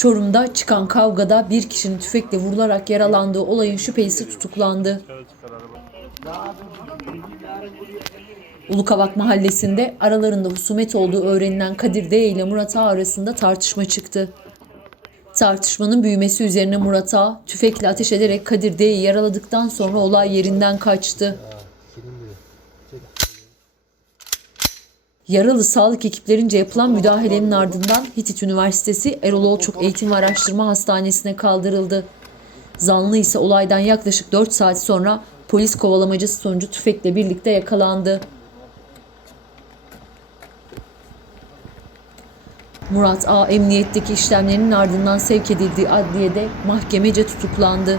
Çorum'da çıkan kavgada bir kişinin tüfekle vurularak yaralandığı olayın şüphelisi tutuklandı. Ulukavak mahallesinde aralarında husumet olduğu öğrenilen Kadir D ile Murat A arasında tartışma çıktı. Tartışmanın büyümesi üzerine Murat A tüfekle ateş ederek Kadir D'yi yaraladıktan sonra olay yerinden kaçtı. Yaralı sağlık ekiplerince yapılan müdahalenin ardından Hitit Üniversitesi Erol Olçuk Eğitim ve Araştırma Hastanesi'ne kaldırıldı. Zanlı ise olaydan yaklaşık 4 saat sonra polis kovalamacası sonucu tüfekle birlikte yakalandı. Murat A. emniyetteki işlemlerinin ardından sevk edildiği adliyede mahkemece tutuklandı.